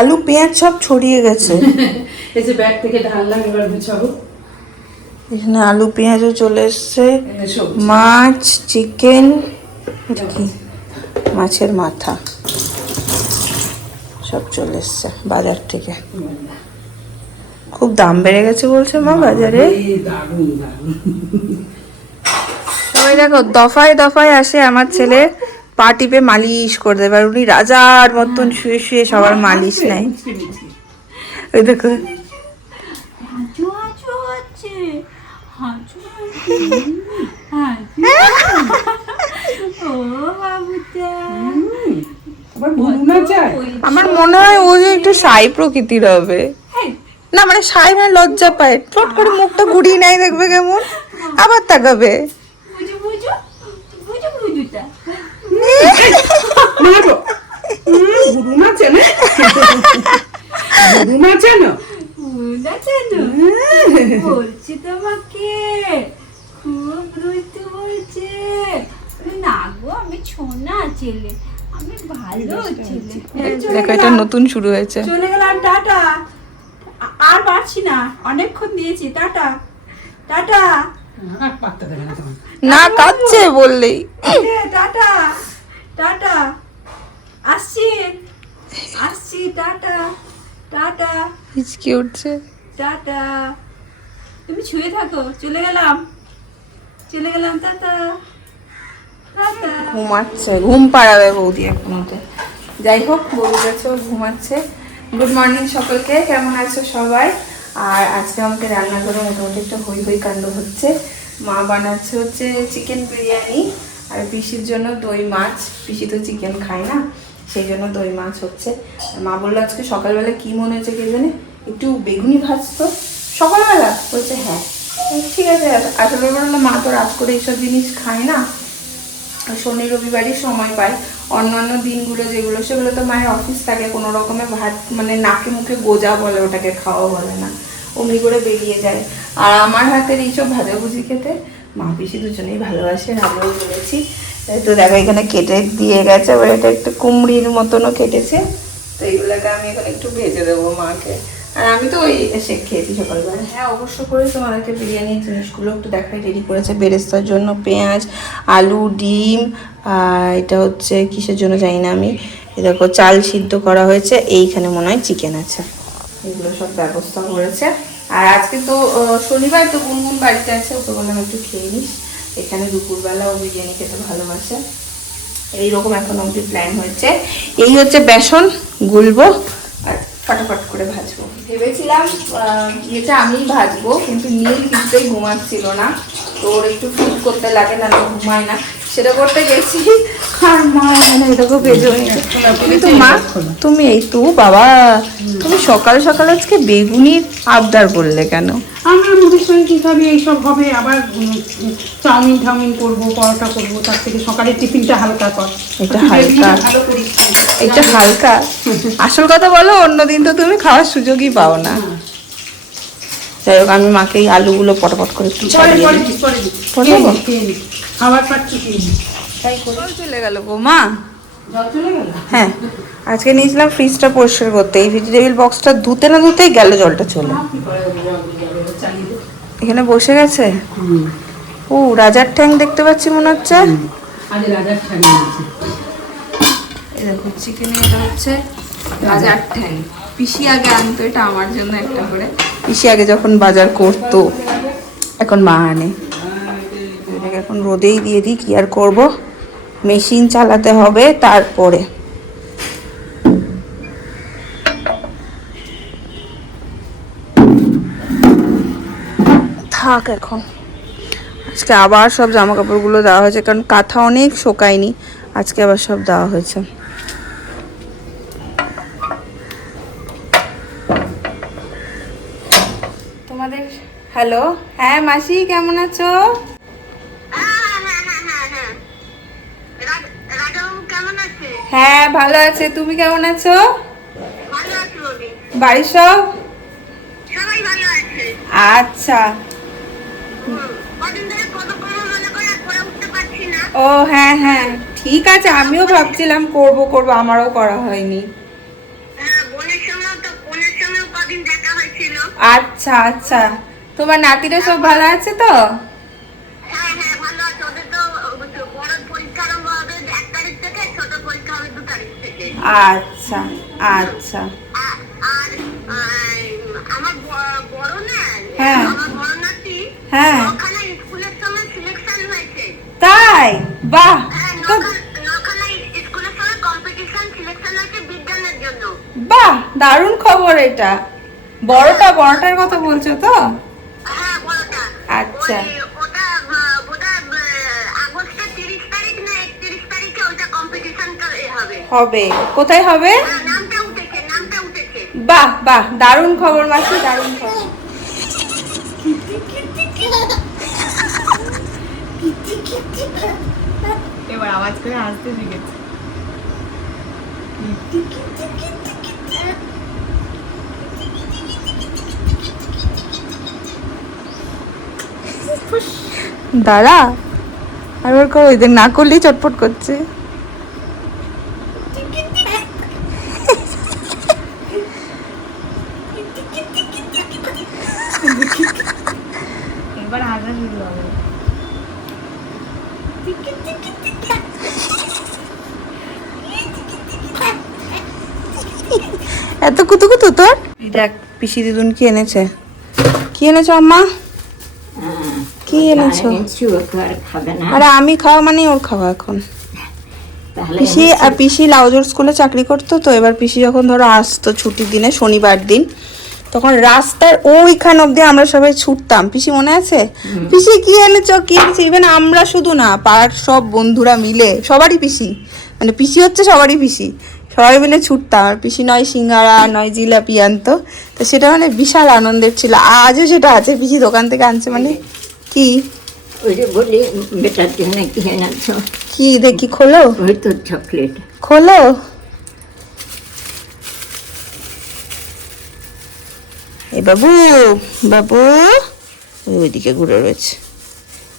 আলু পেঁয়াজ সব ছড়িয়ে গেছে। এই যে ব্যাগ থেকে ঢাললাম এবার গুছাবো। এখানে আলু পেঁয়াজও চলে এসছে। মাছ চিকেন কি? মাছের মাথা। সব চলে এসছে বাজার থেকে। খুব দাম বেড়ে গেছে বলছে মা বাজারে। সবাই দেখো দফায় দফায় আসে আমার ছেলে। পা টিপে মালিশ করে দেবে। আর উনি রাজার মতন শুয়ে শুয়ে সবার মালিশ নেয়। ওই দেখো। আমার মনে হয় ও যে একটু সাই প্রকৃতির হবে। না মানে সাই মানে লজ্জা পায়। ফট করে মুখটা ঘুরিয়ে নেয় দেখবে কেমন। আবার তাকাবে। বুঝু বুঝু বুঝু বুঝুটা। না চেনে? না চেনো? বলছি তোমাকে খুব রইতে বলছে না গো আমি ছোনা ছেলে। আমি ভালো ছেলে। দেখো এটা নতুন শুরু হয়েছে। চলে গেলাম টাটা। আর পারছি না। অনেকক্ষণ দিয়েছি টাটা। টাটা। না কাঁদছে বললেই। এ, টাটা। টাটা। আসছি আসছি টাটা টাটা। হিচকি উঠছে। টাটা। তুমি ছুঁয়ে থাকো চলে গেলাম। চলে গেলাম টাটা। ঘুমাচ্ছে ঘুম পাড়াবে বৌদি এখন ওকে যাই হোক বৌদি কাছে ও ঘুমাচ্ছে। গুড মর্নিং সকলকে কেমন আছো সবাই? আর আজকে আমাকে রান্না করে মোটামুটি একটা হই হই কাণ্ড হচ্ছে। মা বানাচ্ছে হচ্ছে চিকেন বিরিয়ানি। আর পিসির জন্য দই মাছ, পিসি তো চিকেন খায় না, সেই জন্য দই মাছ হচ্ছে। মা বলল আজকে সকালবেলা কি মনে হচ্ছে কে জানে? একটু বেগুনি ভাজতো সকালবেলা? বলছে হ্যাঁ। ঠিক আছে। আসলে বলল, মা তো রাত করে এইসব জিনিস খায় না। শনি রবিবারই সময় পাই অন্যান্য দিনগুলো যেগুলো, সেগুলো তো মায়ের অফিস থাকে, কোনো রকমের ভাত মানে নাকে মুখে গোজা বলে ওটাকে খাওয়া বলে না। অমনি করে বেরিয়ে যায়। আর আমার হাতের এইসব ভাজাভুজি খেতে মা পিসি দুজনেই ভালোবাসে আগেও বলেছি। তো দেখো এখানে কেটে দিয়ে গেছে এবার এটা একটু কুমড়ির মতনও কেটেছে। তো এইগুলোকে আমি এখন একটু ভেজে দেবো মাকে। আর আমি তো ওই এসে খেয়েছি সকালবেলা। হ্যাঁ অবশ্য করে তোমাদেরকে বিরিয়ানির জিনিসগুলো একটু দেখাই রেডি করেছে বেরেস্তার জন্য পেঁয়াজ আলু ডিম আর এটা হচ্ছে কিসের জন্য জানি না আমি। এ দেখো চাল সিদ্ধ করা হয়েছে এইখানে মনে হয় চিকেন আছে। এগুলো সব ব্যবস্থা করেছে। আর আজকে তো শনিবার তো গুনগুন বাড়িতে আছে, ওকে বললাম একটু খেয়ে নিস। এখানে দুপুরবেলা ও বিরিয়ানি খেতে ভালোবাসে। এইরকম এখন অবধি প্ল্যান হয়েছে। এই হচ্ছে বেসন, গুলবো আর ফটাফট করে ভাজবো। ভেবেছিলাম এটা আমি ভাজবো, কিন্তু নীল কিছুতেই ঘুমাচ্ছিল না। তো ওর একটু ফুট করতে লাগে, না ঘুমায় না। সেটা করতে গেছি। আর মা এখানে এটাকে ভেজে নিয়েছে কিন্তু মা তুমি এই তো বাবা তুমি সকাল সকাল আজকে বেগুনির আবদার করলে কেন? আমরা মুদির সঙ্গে কি খাবি? এইসব হবে। আবার উম, উম, চাউমিন টাউমিন করব পরোটা করব তার থেকে সকালের টিফিনটা হালকা কর। এটা হালকা। এটা হালকা। আসল কথা বলো অন্যদিন তো তুমি খাওয়ার সুযোগই পাও না। যাই হোক আমি মাকে এই আলুগুলো পটপট করে একটু চলে গেল বৌমা হ্যাঁ আজকে নিয়েছিলাম ফ্রিজটা পরিষ্কার করতে। এই ভেজিটেবিল বক্সটা ধুতে না ধুতেই গেল জলটা চলে। এখানে বসে গেছে? ও রাজার ট্যাঙ্ক দেখতে পাচ্ছি মনে হচ্ছে? হুম। আজ রাজার ঠান্ডা আছে এই দেখো চিকেনে এটা হচ্ছে রাজার ঠ্যাং। পিসি আগে আনতো, এটা আমার জন্য একটা করে। পিসি আগে যখন বাজার করতো, এখন মা আনে। এটাকে এখন রোদেই দিয়ে দিই, কি আর করব? মেশিন চালাতে হবে তারপরে। থাক এখন। আজকে আবার সব জামা কাপড়গুলো দেওয়া হয়েছে, কারণ কাঁথা অনেক শোকায়নি। আজকে আবার সব দেওয়া হয়েছে। তোমাদের? হ্যালো হ্যাঁ মাসি, কেমন আছো? হ্যাঁ ভালো আছে। তুমি কেমন আছো? বাড়ির সব? আচ্ছা। ও হ্যাঁ হ্যাঁ। ঠিক আছে, আমিও ভাবছিলাম করব করব, আমারও করা হয়নি। আচ্ছা আচ্ছা। তোমার নাতিরা সব ভালো আছে তো? হ্যাঁ হ্যাঁ আচ্ছা আচ্ছা। হ্যাঁ। হ্যাঁ। তাই? বাহ! তো বাহ! দারুণ খবর এটা। বড়টা বড়টার কথা বলছো তো? হ্যাঁ বড়টা। আচ্ছা। কম্পিটিশন হবে। হবে। কোথায় হবে? হ্যাঁ, বাহ বাহ দারুণ খবর মাসি দারুণ খবর। এবার আওয়াজ করে আসতে শিখেছে। দাঁড়া। আর ওর ওই দেখ না করলেই চটপট করছে। এবার হাসা শুরু হবে। এত কুতু কুতু তোর দেখ পিসি দিদুন কি এনেছে? কি এনেছো আম্মা? কি এনেছো? আরে আমি খাওয়া মানে ওর খাওয়া এখন। পিসি আর পিসি লাউজোর স্কুলে চাকরি করতো তো এবার পিসি যখন ধরো আসতো ছুটির দিনে শনিবার দিন তখন রাস্তার ওইখান অব্দি আমরা সবাই ছুটতাম। পিসি মনে আছে? পিসি কি এনেছো কি এনেছো? ইভেন আমরা শুধু না পাড়ার সব বন্ধুরা মিলে সবারই পিসি। মানে পিসি হচ্ছে সবারই পিসি। সবাই মিলে ছুটতাম। আর পিসি নয় সিঙ্গারা নয় জিলাপি আনতো। তো সেটা মানে বিশাল আনন্দের ছিল। আজও সেটা আছে। পিসি দোকান থেকে আনছে মানে কি? ওই যে বলি বেটার জন্য কি দেখি খোলো? ওই তো চকলেট। খোলো? এ বাবু বাবু ওইদিকে ঘুরে রয়েছে।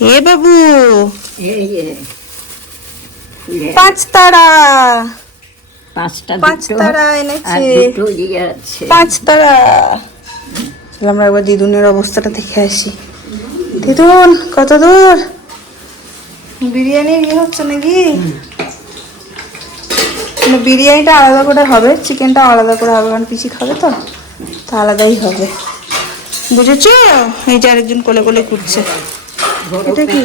হে বাবু পাঁচ তারা পাঁচটা পাঁচ তারা এনেছে। দুটো ইয়ে আছে। পাঁচ তারা আমরা একবার দিদুনের অবস্থাটা দেখে আসি। দিদুন কত দূর? বিরিয়ানি ইয়ে হচ্ছে নাকি? মানে বিরিয়ানিটা আলাদা করে হবে চিকেনটা আলাদা করে হবে কারণ পিসি খাবে তো? তা আলাদাই হবে। বুঝেছ? এই যে আরেকজন কোলে কোলে ঘুরছে। এটা কি?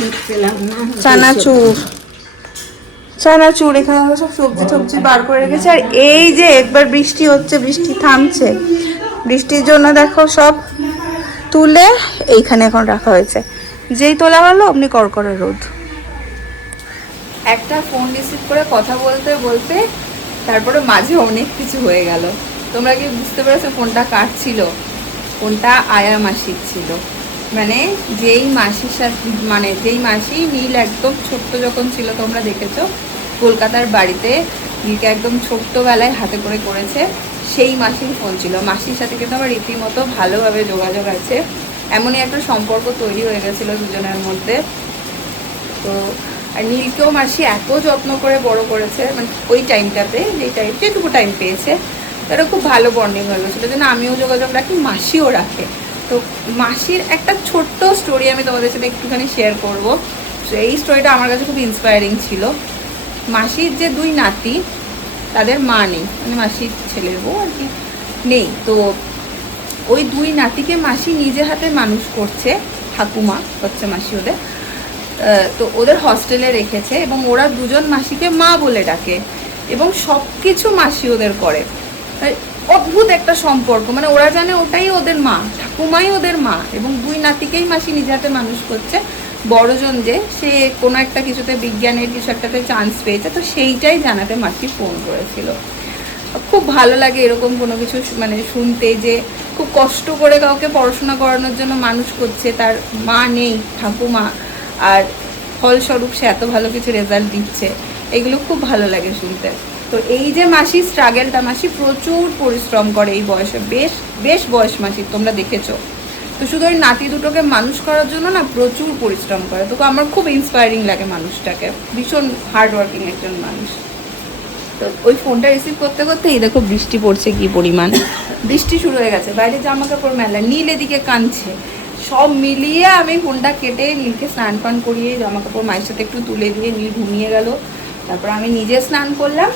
চানাচুর। চানাচুর এখানে সব সবজি টবজি বার করে রেখেছে। আর এই যে একবার বৃষ্টি হচ্ছে, বৃষ্টি থামছে, বৃষ্টির জন্য দেখো সব তুলে এইখানে এখন রাখা হয়েছে। যেই তোলা হলো, অমনি করকরে রোদ। একটা ফোন রিসিভ করে কথা বলতে বলতে তারপরে মাঝে অনেক কিছু হয়ে গেল। তোমরা কি বুঝতে পেরেছ ফোনটা কাটছিল ফোনটা আয়া মাসির ছিল। মানে যেই মাসির সাথে মানে যেই মাসি নীল একদম ছোট্ট যখন ছিল তোমরা দেখেছ, কলকাতার বাড়িতে নীলকে একদম ছোট্টবেলায় হাতে করে করেছে, সেই মাসির ফোন ছিল। মাসির সাথে কিন্তু আমার রীতিমতো ভালোভাবে যোগাযোগ আছে। এমনই একটা সম্পর্ক তৈরি হয়ে গেছিল দুজনের মধ্যে। তো, আর নীলকেও মাসি এত যত্ন করে বড় করেছে মানে ওই টাইমটাতে যেই টাইম যেটুকু টাইম পেয়েছে, তারা খুব ভালো বন্ডিং হয়ে গেছিল। যেন আমিও যোগাযোগ রাখি, মাসিও রাখে। তো মাসির একটা ছোট্ট স্টোরি আমি তোমাদের সাথে একটুখানি শেয়ার করব। তো এই স্টোরিটা আমার কাছে খুব ইন্সপায়ারিং ছিল। মাসির যে দুই নাতি, তাদের মা নেই মানে মাসির ছেলের বউ আর কি, নেই। তো ওই দুই নাতিকে মাসি নিজে হাতে মানুষ করছে, ঠাকুমা, হচ্ছে মাসি ওদের। তো ওদের হস্টেলে রেখেছে এবং ওরা দুজন মাসিকে মা বলে ডাকে এবং সব কিছু মাসি ওদের করে। অদ্ভুত একটা সম্পর্ক। মানে ওরা জানে ওটাই ওদের মা, ঠাকুমাই ওদের মা এবং দুই নাতিকেই মাসি নিজে হাতে মানুষ করছে। বড়জন যে, সে কোনো একটা কিছুতে বিজ্ঞানের কিছু একটাতে চান্স পেয়েছে, তো সেইটাই জানাতে মাসি ফোন করেছিল। খুব ভালো লাগে এরকম কোনো কিছু মানে শুনতে যে, খুব কষ্ট করে কাউকে পড়াশোনা করানোর জন্য মানুষ করছে, তার মা নেই, ঠাকুমা, আর ফলস্বরূপ সে এত ভালো কিছু রেজাল্ট দিচ্ছে। এগুলো খুব ভালো লাগে শুনতে। তো এই যে মাসি স্ট্রাগেলটা মাসি প্রচুর পরিশ্রম করে এই বয়সে। বেশ বেশ বয়স মাসি, তোমরা দেখেছ। তো শুধু ওই নাতি দুটোকে মানুষ করার জন্য না, প্রচুর পরিশ্রম করে। তো আমার খুব ইন্সপায়ারিং লাগে মানুষটাকে। ভীষণ হার্ড ওয়ার্কিং একজন মানুষ। তো ওই ফোনটা রিসিভ করতে করতে, এই দেখো বৃষ্টি পড়ছে কি পরিমাণ। বৃষ্টি শুরু হয়ে গেছে। বাইরে জামা কাপড় মেলা, নীল এদিকে কাঁদছে। সব মিলিয়ে আমি ফোনটা কেটে নীলকে স্নান পান করিয়ে জামা কাপড় মায়ের সাথে একটু তুলে দিয়ে নীল ঘুমিয়ে গেল। তারপর আমি নিজে স্নান করলাম।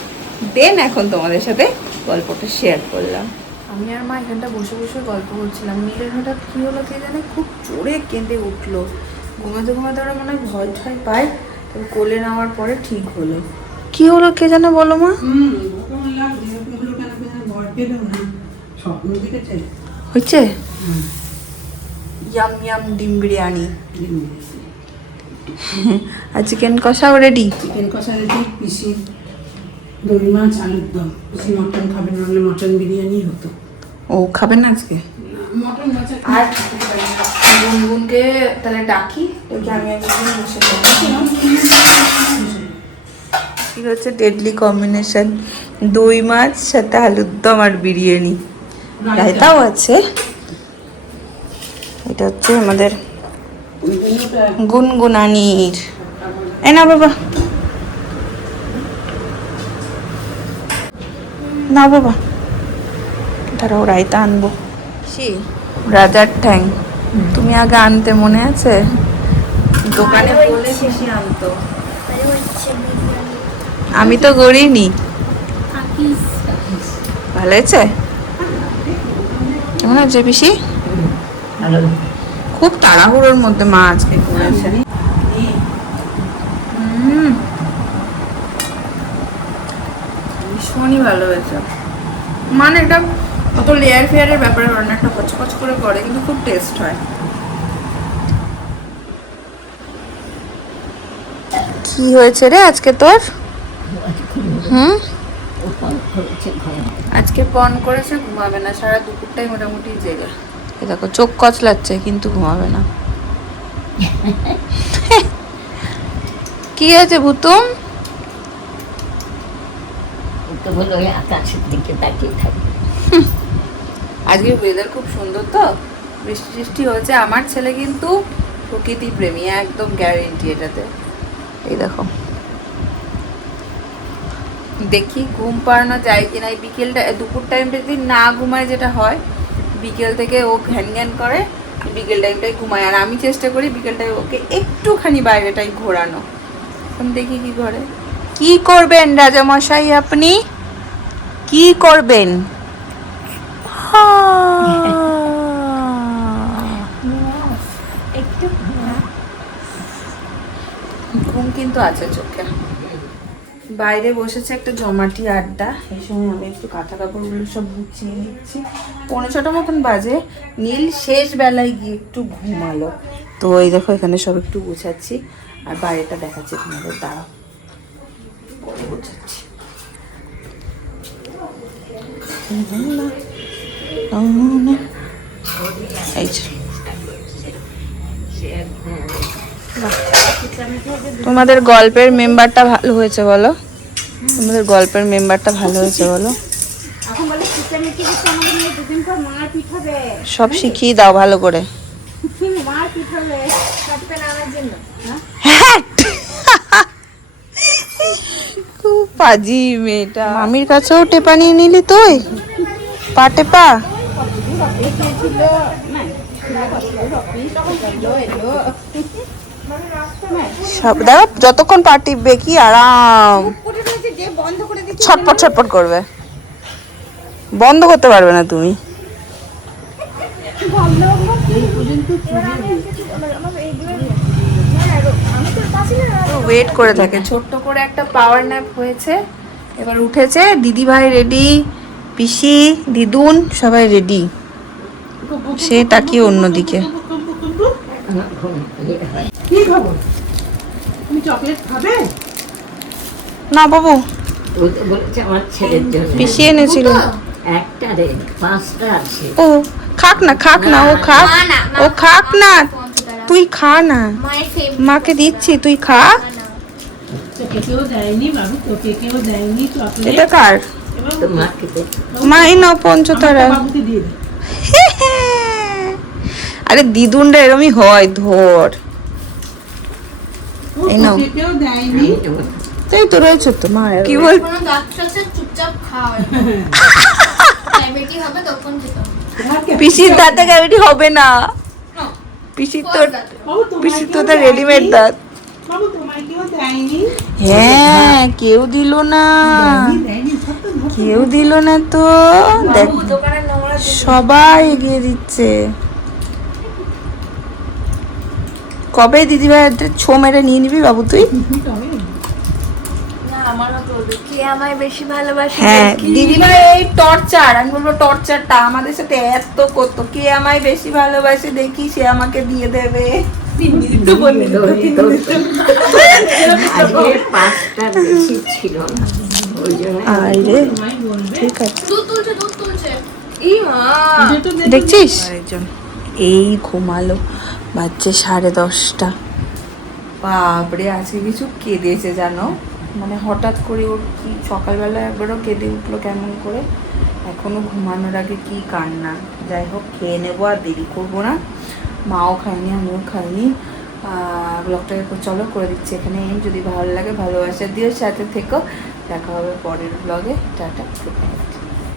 দেন এখন তোমাদের সাথে গল্পটা শেয়ার করলাম। আমি আর মা এখানটা বসে বসে গল্প করছিলাম। নীলের হঠাৎ কী হলো কে জানে? খুব জোরে কেঁদে উঠল। ঘুমাতে ঘুমাতে ওরা মনে হয় ভয় ঠয় পায়। তবে কোলে নেওয়ার পরে ঠিক হলো। কি হলো কে জানে বলো মা? হুম ওকে বললাম যেরকম হলো কেন কেন ভয় পেল না। স্বপ্ন দেখেছে? হচ্ছে ইয়াম ইয়াম ডিম বিরিয়ানি। আর চিকেন কষাও রেডি চিকেন কষা রেডি পিসি। দই মাছ আলুর দম। পিসি মটন খাবে না হলে মটন বিরিয়ানি হতো। ও খাবেন না আজকে? মটন মাছ আর গুনগুনকে তাহলে ডাকি ওকে আমি একদিন বসে কি হচ্ছে ডেডলি কম্বিনেশন দই মাছ সাথে আলুর দম আর বিরিয়ানি। রায়তাও আছে। এটা হচ্ছে আমাদের গুনগুনানির। এ না বাবা। না বাবা তারাও রায়তা আনব। সি রাজার ঠ্যাং। তুমি আগে আনতে মনে আছে? দোকানে বলে শিশি আনতো? আমি তো গড়িনি। ভালো হয়েছে? কেমন হয়েছে পিসি? খুব তাড়াহুড়োর মধ্যে মা আজকে করেছে হুম। ভীষণই ভালো হয়েছে। মানে একটা অত লেয়ার ফেয়ারের ব্যাপারে হয় না একটা কচকচ করে করে কিন্তু খুব টেস্ট হয়। কি হয়েছে রে আজকে তোর? হুম? আজকে পন করেছে ঘুমাবে না। সারা দুপুরটাই মোটামুটি জেগে। এ দেখো চোখ কচলাচ্ছে কিন্তু ঘুমাবে না। কি হয়েছে ভুতুম? তো আকাশের দিকে তাকিয়ে থাকবে আজকে ওয়েদার খুব সুন্দর তো। বৃষ্টি টিষ্টি হয়েছে। আমার ছেলে কিন্তু প্রকৃতি প্রেমী, একদম গ্যারেন্টি এটাতে। এই দেখো। দেখি ঘুম পাড়ানো যায় কিনা। এই বিকেলটা দুপুর টাইমটা যদি না ঘুমায় যেটা হয়, বিকেল থেকে ও ঘ্যান ঘ্যান করে, বিকেল টাইমটাই ঘুমায়। আর আমি চেষ্টা করি বিকেলটায় ওকে একটুখানি বাইরেটাই ঘোরানো এখন দেখি কি করে। কি করবেন রাজামশাই আপনি? কি করবেন? ঘুম। কিন্তু আছে চোখে। বাইরে বসেছে একটা জমাটি আড্ডা এই সময় আমি একটু কাঁথা কাপড়গুলো সব গুছিয়ে নিচ্ছি। পৌনে ছটা মতন বাজে নীল শেষ বেলায় গিয়ে একটু ঘুমালো। তো এই দেখো এখানে সব একটু গুছাচ্ছি আর বাইরেটা দেখাচ্ছি তোমাদের দাঁড়াও। পরে। তোমাদের গল্পের মেম্বারটা ভালো হয়েছে বলো? তোমাদের গল্পের মেম্বারটা ভালো হয়েছে বলো? সব শিখিয়ে দাও ভালো করে। মার পিঠ হবে। কাটবে আমার জন্য খুব পাজি মেয়েটা। মামির কাছেও টেপা নিয়ে নিলি তুই? পা টেপা? সব দেখো যতক্ষণ পা টিপবে কি আরাম। ছটপট ছটপট করবে। বন্ধ করতে পারবে না তুমি। ওয়েট করে থাকে। ছোট্ট করে একটা পাওয়ার ন্যাপ হয়েছে। এবার উঠেছে দিদি ভাই রেডি পিসি দিদুন সবাই রেডি সে তাকিয়ে অন্যদিকে। কি খবর? তুমি চকলেট খাবে? না বাবু। পিসি এনেছিল। একটা রে পাঁচটা আছে। ও খাক না খাক না ও খাক। ও খাক না। তুই খা না। মাকে দিচ্ছি তুই খা। তোকে কেউ দেয়নি বাবু তোকে কেউ দেয়নি চকলেট এটা কার? তো মাকে দে মাই না পঞ্চতারা। বাবুকে দিয়ে দে। আরে দিদুনটা এরমই হয় ধর। এই নাও। তাই তো রয়েছে তো মা কি বল চুপচাপ হবে পিসির দাঁতে ক্যাভিটি হবে না। পিসির তো পিসির তো রেডিমেড দাঁত। হ্যাঁ কেউ দিল না। কেউ দিল না তো। দেখ সবাই এগিয়ে দিচ্ছে। কবে দিদিভাই একটা ছো মেরে নিয়ে নিবি বাবু তুই? কে আমায় বেশি ভালোবাসে? হ্যাঁ দিদিভাই এই টর্চার আমি বলব টর্চারটা আমাদের সাথে এত করতো। কে আমায় বেশি ভালোবাসে দেখি সে আমাকে দিয়ে দেবে। আজকে পাঁচটা বেশি ছিল আরে ঠিক আছে। দেখছিস? এই ঘুমালো বাচ্চা সাড়ে দশটা। বাপরে আজকে কিছু কেঁদেছে জানো? মানে হঠাৎ করে ওর কি সকালবেলা একবারও কেঁদে উঠল কেমন করে? এখনও ঘুমানোর আগে কি কান্না? যাই হোক খেয়ে নেব আর দেরি করব না। মাও খায়নি, আমিও খাইনি। ব্লগটাকে চলো করে দিচ্ছি এখানে যদি ভালো লাগে, ভালোবাসা দিও সাথে থেকো। দেখা হবে পরের ব্লগে টাটা